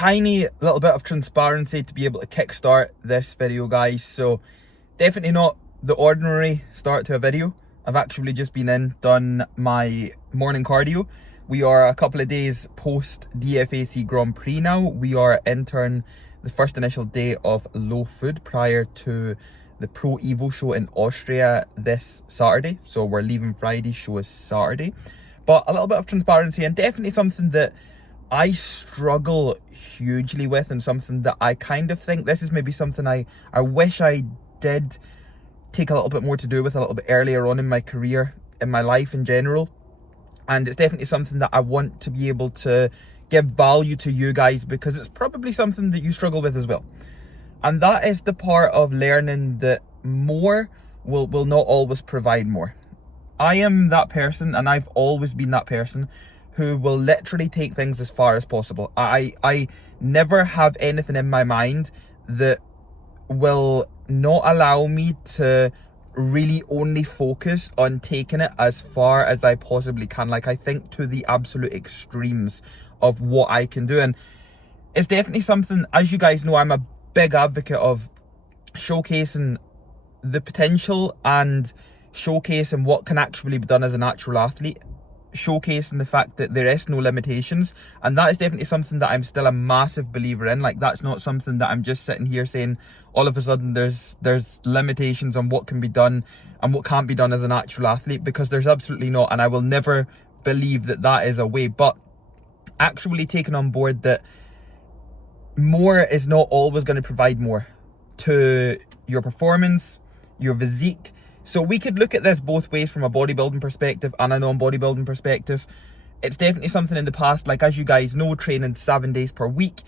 tiny little bit of transparency to be able to kickstart this video, guys. So definitely not the ordinary start to a video. I've actually just been done my morning cardio. We are a couple of days post DFAC Grand Prix now. We are entering the first initial day of low food prior to the Pro Evo show in Austria this Saturday. So we're leaving Friday, show is Saturday. But a little bit of transparency, and definitely something that I struggle hugely with, and something that I kind of think this is maybe something I wish I did take a little bit more to do with a little bit earlier on in my career, in my life in general. And it's definitely something that I want to be able to give value to you guys, because it's probably something that you struggle with as well. And that is the part of learning that more will not always provide more. I am that person, and I've always been that person who will literally take things as far as possible. I never have anything in my mind that will not allow me to really only focus on taking it as far as I possibly can. Like, I think to the absolute extremes of what I can do. And it's definitely something, as you guys know, I'm a big advocate of showcasing the potential and showcasing what can actually be done as a natural athlete, showcasing the fact that there is no limitations. And that is definitely something that I'm still a massive believer in. Like, that's not something that I'm just sitting here saying all of a sudden there's limitations on what can be done and what can't be done as a natural athlete, because there's absolutely not. And I will never believe that that is a way. But actually taking on board that more is not always going to provide more to your performance, your physique. So we could look at this both ways, from a bodybuilding perspective and a non-bodybuilding perspective. It's definitely something in the past, like, as you guys know, training 7 days per week,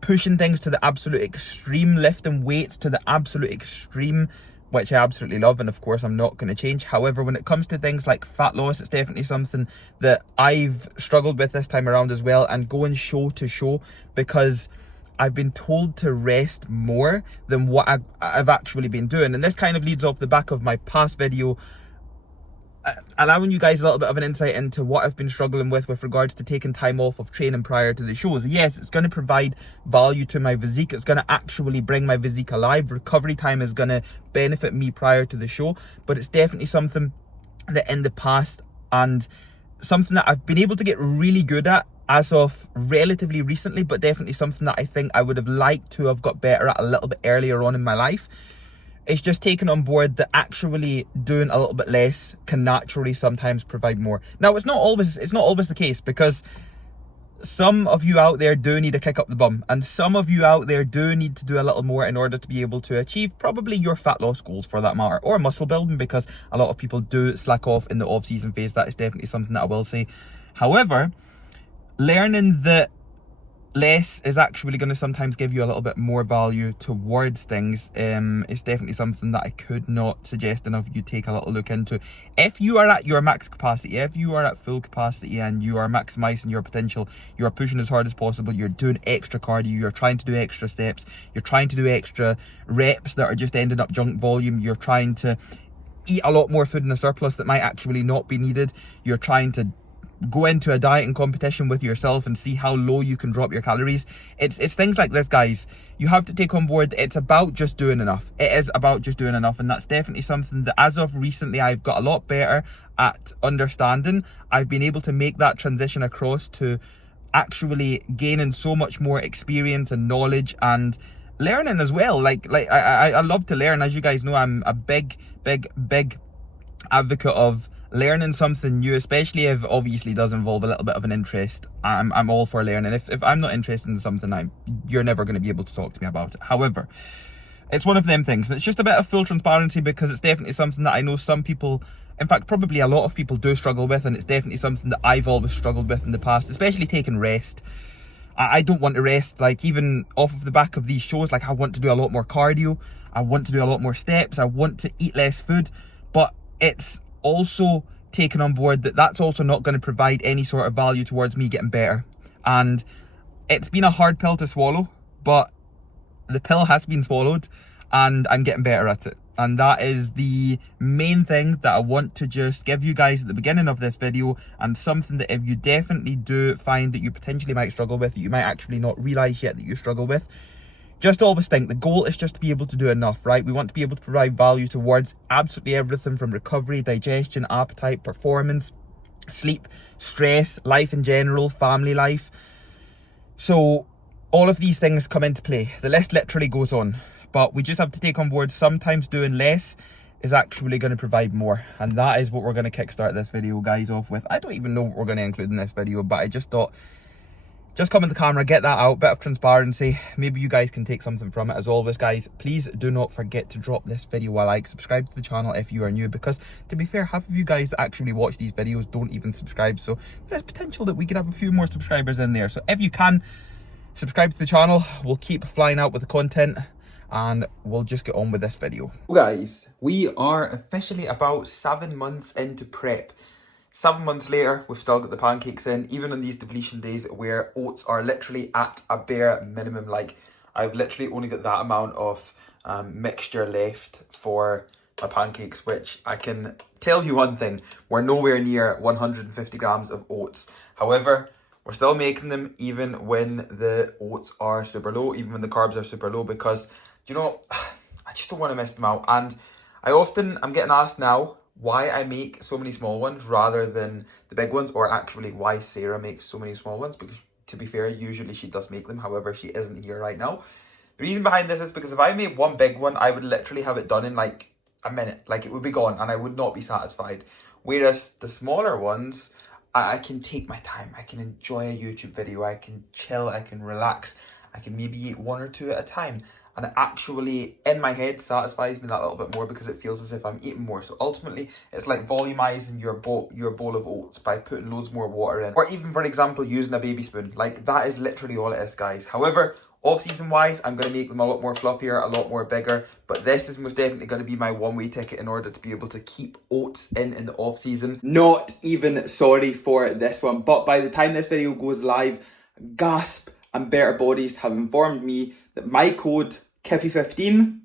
pushing things to the absolute extreme, lifting weights to the absolute extreme, which I absolutely love, and of course I'm not going to change. However, when it comes to things like fat loss, it's definitely something that I've struggled with this time around as well, and going show to show, because I've been told to rest more than what I've actually been doing. And this kind of leads off the back of my past video, allowing you guys a little bit of an insight into what I've been struggling with regards to taking time off of training prior to the shows. Yes, it's going to provide value to my physique. It's going to actually bring my physique alive. Recovery time is going to benefit me prior to the show. But it's definitely something that in the past, and something that I've been able to get really good at as of relatively recently, but definitely something that I think I would have liked to have got better at a little bit earlier on in my life. It's just taking on board that actually doing a little bit less can naturally sometimes provide more. Now, it's not always the case, because some of you out there do need a kick up the bum, and some of you out there do need to do a little more in order to be able to achieve probably your fat loss goals, for that matter, or muscle building, because a lot of people do slack off in the off-season phase. That is definitely something that I will say. However, learning that less is actually going to sometimes give you a little bit more value towards things is definitely something that I could not suggest enough you take a little look into. If you are at your max capacity, if you are at full capacity and you are maximizing your potential, you are pushing as hard as possible, you're doing extra cardio, you're trying to do extra steps, you're trying to do extra reps that are just ending up junk volume, you're trying to eat a lot more food in a surplus that might actually not be needed, you're trying to go into a dieting competition with yourself and see how low you can drop your calories. It's things like this, guys. You have to take on board, it's about just doing enough. It is about just doing enough, and that's definitely something that as of recently I've got a lot better at understanding. I've been able to make that transition across to actually gaining so much more experience and knowledge and learning as well. Like I love to learn. As you guys know, I'm a big advocate of learning something new, especially if obviously does involve a little bit of an interest. I'm all for learning. If I'm not interested in something, you're never going to be able to talk to me about it. However, it's one of them things, and it's just a bit of full transparency, because it's definitely something that I know some people, in fact probably a lot of people, do struggle with, and it's definitely something that I've always struggled with in the past, especially taking rest. I don't want to rest, like, even off of the back of these shows. Like, I want to do a lot more cardio, I want to do a lot more steps, I want to eat less food, but it's also taken on board that that's also not going to provide any sort of value towards me getting better. And it's been a hard pill to swallow, but the pill has been swallowed, and I'm getting better at it. And that is the main thing that I want to just give you guys at the beginning of this video, and something that if you definitely do find that you potentially might struggle with, that you might actually not realize yet that you struggle with, just always think the goal is just to be able to do enough, right? We want to be able to provide value towards absolutely everything from recovery, digestion, appetite, performance, sleep, stress, life in general, family life. So all of these things come into play. The list literally goes on, but we just have to take on board sometimes doing less is actually going to provide more. And that is what we're going to kickstart this video, guys, off with. I don't even know what we're going to include in this video, but I just thought, just come in the camera, get that out, bit of transparency. Maybe you guys can take something from it. As always, guys, please do not forget to drop this video a like, subscribe to the channel if you are new, because to be fair, half of you guys that actually watch these videos don't even subscribe, so there's potential that we could have a few more subscribers in there. So if you can, subscribe to the channel. We'll keep flying out with the content, and we'll just get on with this video. Guys, we are officially about 7 months into prep. 7 months later, we've still got the pancakes in, even on these depletion days where oats are literally at a bare minimum. Like, I've literally only got that amount of mixture left for my pancakes, which I can tell you one thing, we're nowhere near 150 grams of oats. However, we're still making them even when the oats are super low, even when the carbs are super low, because, you know, I just don't want to miss them out. And I'm getting asked now why I make so many small ones rather than the big ones, or actually why Sarah makes so many small ones, because to be fair, usually she does make them. However, she isn't here right now. The reason behind this is because if I made one big one, I would literally have it done in like a minute. Like, it would be gone and I would not be satisfied. Whereas the smaller ones, I can take my time, I can enjoy a YouTube video, I can chill, I can relax, I can maybe eat one or two at a time. And it actually, in my head, satisfies me that little bit more, because it feels as if I'm eating more. So ultimately, it's like volumizing your bowl of oats by putting loads more water in. Or even, for example, using a baby spoon. Like, that is literally all it is, guys. However, off-season wise, I'm going to make them a lot more fluffier, a lot more bigger. But this is most definitely going to be my one-way ticket in order to be able to keep oats in the off-season. Not even sorry for this one. But by the time this video goes live, Gasp and Better Bodies have informed me that my code KIFFY15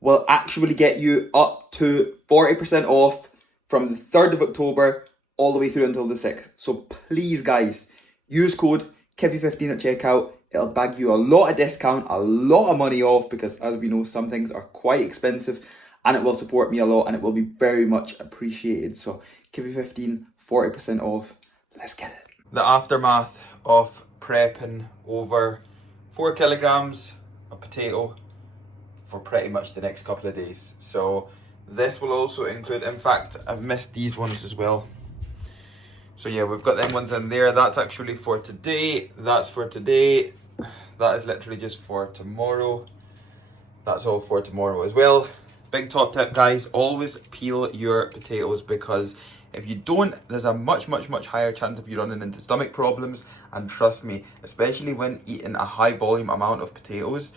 will actually get you up to 40% off from the 3rd of October all the way through until the 6th. So please, guys, use code KIFFY15 at checkout. It'll bag you a lot of discount, a lot of money off, because as we know, some things are quite expensive, and it will support me a lot and it will be very much appreciated. So KIFFY15, 40% off. Let's get it. The aftermath of prepping over 4 kilograms of potato for pretty much the next couple of days. So this will also include, in fact, I've missed these ones as well. So yeah, we've got them ones in there. That's actually for today. That's for today. That is literally just for tomorrow. That's all for tomorrow as well. Big top tip, guys, always peel your potatoes, because if you don't, there's a much higher chance of you running into stomach problems. And trust me, especially when eating a high volume amount of potatoes,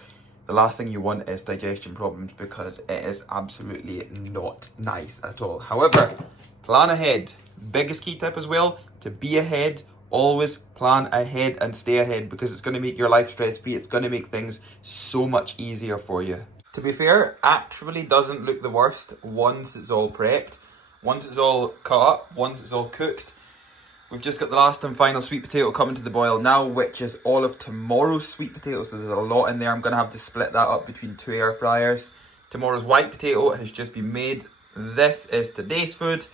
the last thing you want is digestion problems, because it is absolutely not nice at all. However, plan ahead. Biggest key tip as well, to be ahead. Always plan ahead and stay ahead, because it's going to make your life stress-free. It's going to make things so much easier for you. To be fair, actually doesn't look the worst once it's all prepped. Once it's all cut up, once it's all cooked. We've just got the last and final sweet potato coming to the boil now, which is all of tomorrow's sweet potato. So there's a lot in there. I'm going to have to split that up between 2 air fryers. Tomorrow's white potato has just been made. This is today's food.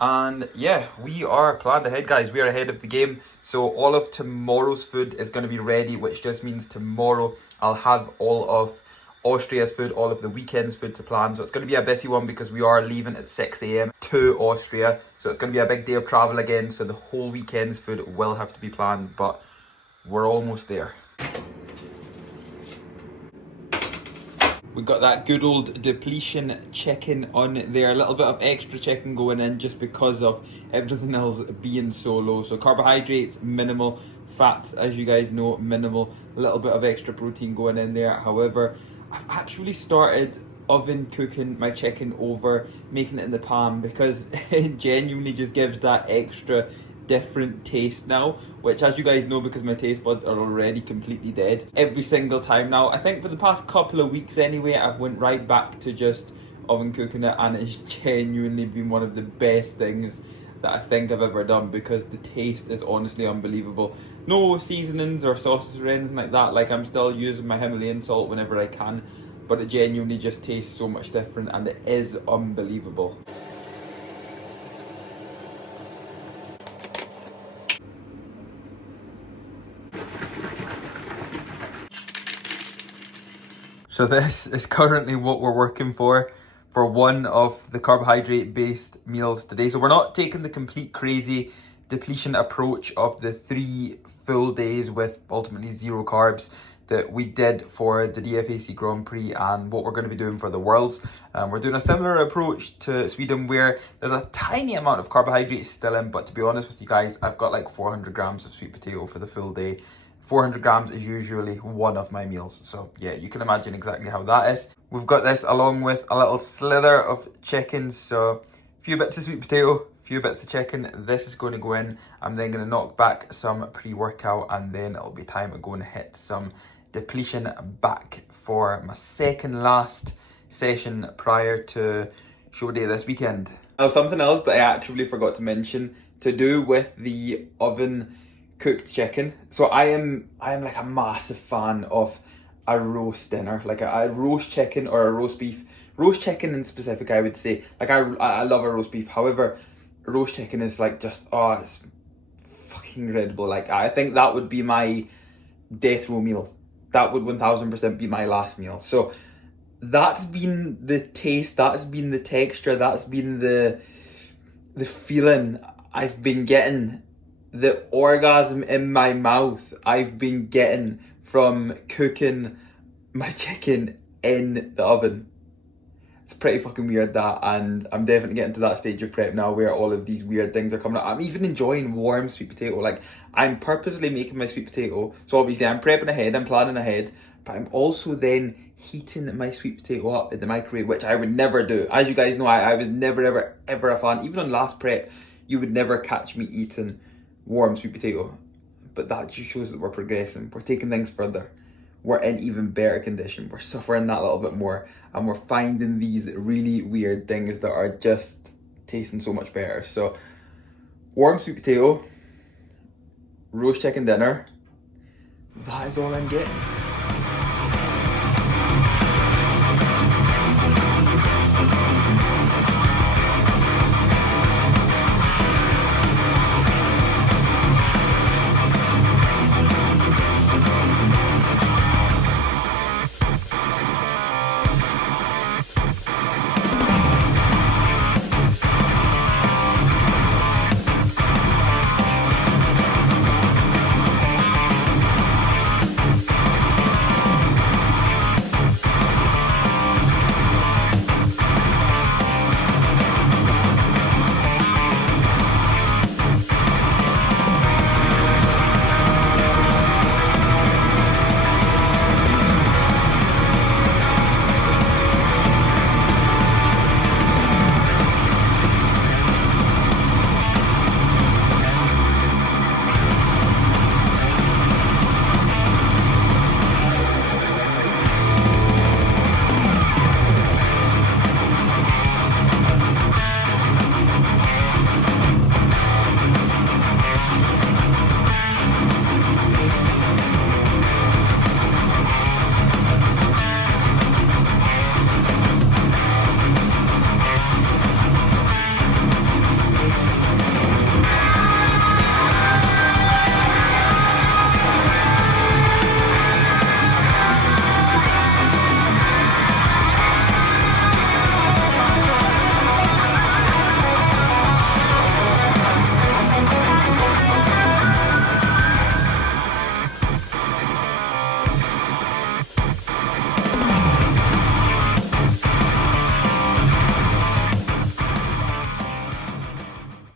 And yeah, we are planned ahead, guys. We are ahead of the game. So all of tomorrow's food is going to be ready, which just means tomorrow I'll have all of Austria's food, all of the weekend's food to plan. So it's going to be a busy one, because we are leaving at 6 AM to Austria. So it's going to be a big day of travel again. So the whole weekend's food will have to be planned, but we're almost there. We got that good old depletion chicken on there. A little bit of extra chicken going in just because of everything else being so low. So carbohydrates, minimal. Fats, as you guys know, minimal. A little bit of extra protein going in there. However, I've actually started oven cooking my chicken over making it in the pan, because it genuinely just gives that extra different taste now, which, as you guys know, because my taste buds are already completely dead every single time now. I think for the past couple of weeks anyway, I've went right back to just oven cooking it, and it's genuinely been one of the best things that I think I've ever done, because the taste is honestly unbelievable. No seasonings or sauces or anything like that. Like, I'm still using my Himalayan salt whenever I can, but it genuinely just tastes so much different, and it is unbelievable. So this is currently what we're working for one of the carbohydrate based meals today. So we're not taking the complete crazy depletion approach of the 3 full days with ultimately 0 carbs that we did for the DFAC Grand Prix and what we're going to be doing for the Worlds. We're doing a similar approach to Sweden, where there's a tiny amount of carbohydrates still in, but to be honest with you guys, I've got like 400 grams of sweet potato for the full day. 400 grams is usually one of my meals. So yeah, you can imagine exactly how that is. We've got this along with a little slither of chicken. So a few bits of sweet potato, a few bits of chicken. This is going to go in. I'm then going to knock back some pre-workout, and then it'll be time to go and hit some depletion back for my second last session prior to show day this weekend. Now, something else that I actually forgot to mention to do with the oven cooked chicken. So I am like a massive fan of a roast dinner, like a roast chicken or a roast beef. Roast chicken in specific, I would say. Like, I love a roast beef. However, roast chicken is like just, it's fucking incredible. Like, I think that would be my death row meal. That would 1000% be my last meal. So that's been the taste, that's been the texture, that's been the feeling I've been getting, the orgasm in my mouth I've been getting from cooking my chicken in the oven. It's pretty fucking weird, that, and I'm definitely getting to that stage of prep now where all of these weird things are coming out. I'm even enjoying warm sweet potato. Like, I'm purposely making my sweet potato, so obviously I'm prepping ahead, I'm planning ahead, but I'm also then heating my sweet potato up in the microwave, which I would never do. As you guys know, I was never ever a fan. Even on last prep, you would never catch me eating warm sweet potato, but that just shows that we're progressing. We're taking things further. We're in even better condition. We're suffering that little bit more, and we're finding these really weird things that are just tasting so much better. So, warm sweet potato, roast chicken dinner, that is all I'm getting.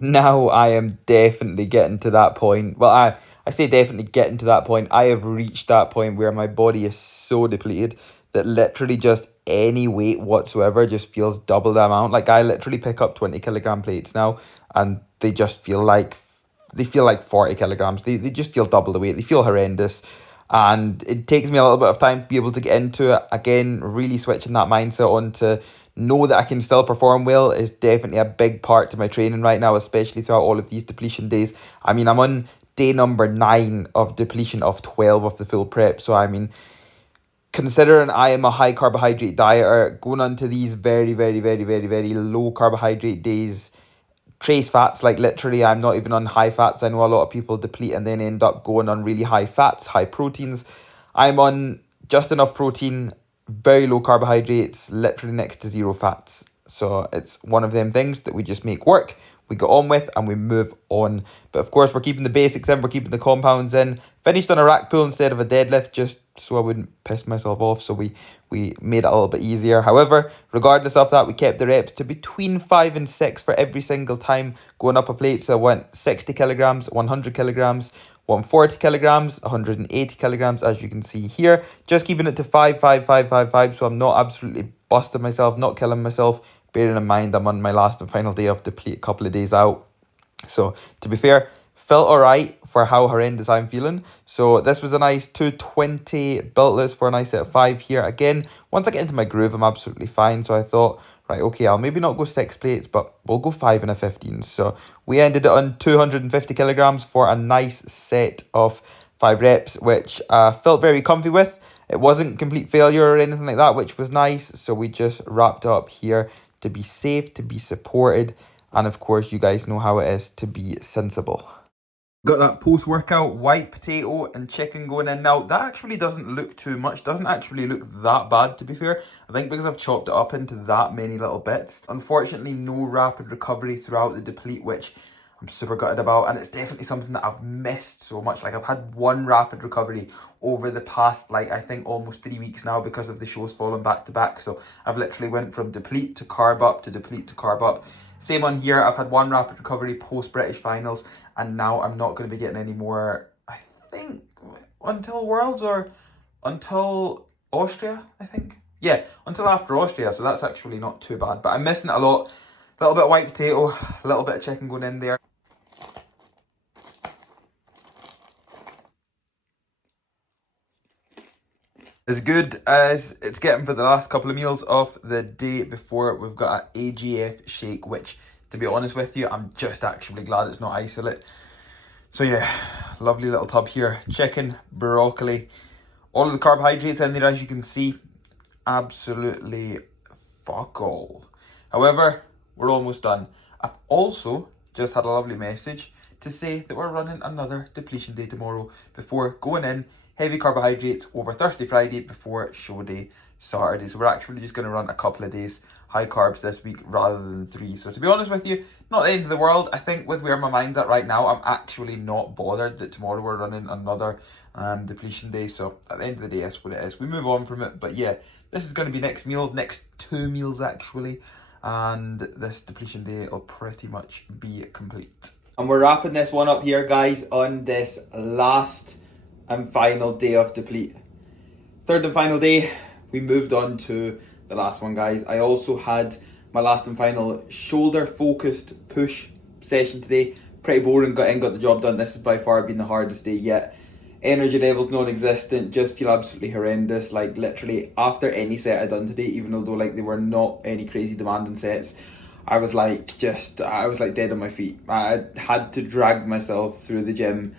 Now I am definitely getting to that point. Well, I say definitely getting to that point. I have reached that point where my body is so depleted that literally just any weight whatsoever just feels double the amount. Like, I literally pick up 20 kilogram plates now, and they just feel like they feel like 40 kilograms. They just feel double the weight. They feel horrendous. And it takes me a little bit of time to be able to get into it. Again, really switching that mindset on to know that I can still perform well is definitely a big part to my training right now, especially throughout all of these depletion days. I mean, I'm on day number 9 of depletion of 12 of the full prep. So, I mean, considering I am a high carbohydrate dieter, going on to these very, very, very, very, very low carbohydrate days, trace fats, like literally I'm not even on high fats. I know a lot of people deplete and then end up going on really high fats, high proteins. I'm on just enough protein, very low carbohydrates, literally next to zero fats. So it's one of them things that we just make work, we get on with, and we move on. But of course, we're keeping the basics in, we're keeping the compounds in. Finished on a rack pull instead of a deadlift, just so I wouldn't piss myself off. So we made it a little bit easier. However, regardless of that, we kept the reps to between 5 and 6 for every single time going up a plate. So I went 60 kilograms, 100 kilograms, 140 kilograms, 180 kilograms, as you can see here. Just keeping it to 5, 5, 5, 5, 5. So I'm not absolutely busting myself, not killing myself. Bearing in mind, I'm on my last and final day of deplete, a couple of days out. So to be fair, felt alright for how horrendous I'm feeling. So this was a nice 220 built list for a nice set of 5 here. Again, once I get into my groove, I'm absolutely fine. So I thought, right, okay, I'll maybe not go 6 plates, but we'll go 5 and a 15. So we ended it on 250 kilograms for a nice set of 5 reps, which I felt very comfy with. It wasn't complete failure or anything like that, which was nice. So we just wrapped up here to be safe, to be supported, and of course, you guys know how it is to be sensible. Got that post-workout white potato and chicken going in now. That actually doesn't look too much, doesn't actually look that bad, to be fair. I think because I've chopped it up into that many little bits. Unfortunately, no rapid recovery throughout the deplete, which I'm super gutted about, and it's definitely something that I've missed so much. Like, I've had one rapid recovery over the past, like, I think almost 3 weeks now because of the shows falling back to back. So I've literally went from deplete to carb up to deplete to carb up. Same on here, I've had one rapid recovery post British finals, and now I'm not going to be getting any more, I think, until Worlds or until Austria, I think. Yeah, until after Austria, so that's actually not too bad. But I'm missing it a lot. A little bit of white potato, a little bit of chicken going in there. As good as it's getting for the last couple of meals of the day before, we've got an AGF shake, which, to be honest with you, I'm just actually glad it's not isolate. So yeah, lovely little tub here. Chicken, broccoli, all of the carbohydrates in there, as you can see. Absolutely fuck all. However, we're almost done. I've also just had a lovely message to say that we're running another depletion day tomorrow before going in heavy carbohydrates over Thursday, Friday before show day Saturday. So we're actually just going to run a couple of days high carbs this week rather than 3. So to be honest with you, not the end of the world. I think with where my mind's at right now, I'm actually not bothered that tomorrow we're running another depletion day. So at the end of the day, that's what it is. We move on from it. But yeah, this is going to be next 2 meals actually. And this depletion day will pretty much be complete. And we're wrapping this one up here, guys, on this last and final day of deplete. Third and final day, we moved on to the last one, guys. I also had my last and final shoulder focused push session today. Pretty boring, got the job done. This has by far been the hardest day yet. Energy levels non-existent, just feel absolutely horrendous. Like literally after any set I done today, even though like they were not any crazy demanding sets, I was like dead on my feet. I had to drag myself through the gym.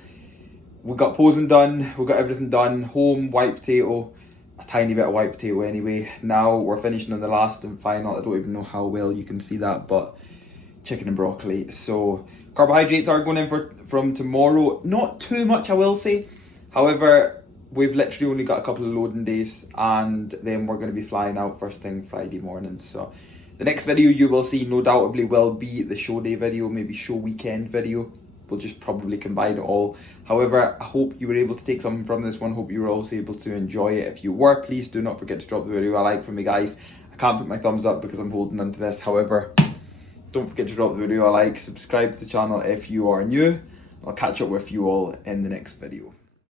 We got posing done, we got everything done. Home, white potato, a tiny bit of white potato anyway. Now we're finishing on the last and final. I don't even know how well you can see that, but chicken and broccoli. So carbohydrates are going in from tomorrow. Not too much, I will say. However, we've literally only got a couple of loading days, and then we're going to be flying out first thing Friday morning. So the next video you will see no doubtably will be the show day video, maybe show weekend video. We'll just probably combine it all. However, I hope you were able to take something from this one. Hope you were also able to enjoy it. If you were, please do not forget to drop the video a like for me, guys. I can't put my thumbs up because I'm holding onto this. However, don't forget to drop the video a like, subscribe to the channel if you are new. I'll catch up with you all in the next video.